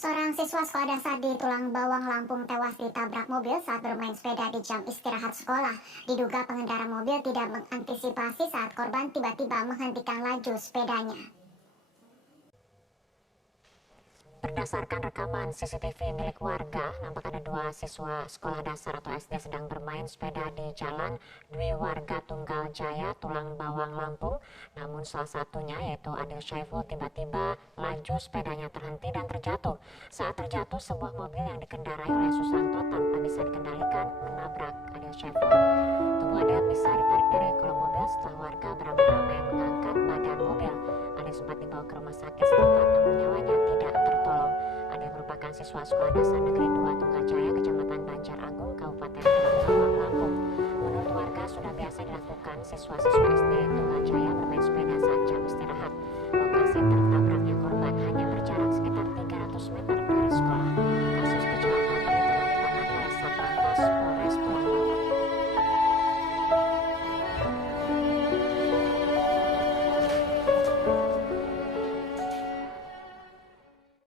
Seorang siswa sekolah dasar di Tulang Bawang, Lampung tewas ditabrak mobil saat bermain sepeda di jam istirahat sekolah. Diduga pengendara mobil tidak mengantisipasi saat korban tiba-tiba menghentikan laju sepedanya. Berdasarkan rekaman CCTV milik warga, nampak ada dua siswa sekolah dasar atau SD sedang bermain sepeda di Jalan Dwi Warga Tunggal Jaya, Tulang Bawang, Lampung. Namun salah satunya yaitu Adil Syaiful tiba-tiba laju sepedanya terhenti dan terjatuh. Saat terjatuh, sebuah mobil yang dikendarai oleh Susanto tanpa bisa dikendalikan menabrak Adil Syaiful. Tubuh Adil bisa ditarik dari kolong mobil setelah warga beramai-ramai mengangkat badan mobil. Adil sempat dibawa ke rumah sakit setempat, namun nyawanya tidak tertolong. Adil merupakan siswa sekolah dasar negeri 2 Tunggajaya, Kecamatan Banjar Agung, Kabupaten Tulang Bawang, Lampung. Menurut warga, sudah biasa dilakukan siswa-siswa SD Tunggajaya bermain sepeda saat jam istirahat. Lokasi tertabraknya korban hanya berjarak sekitar 300 meter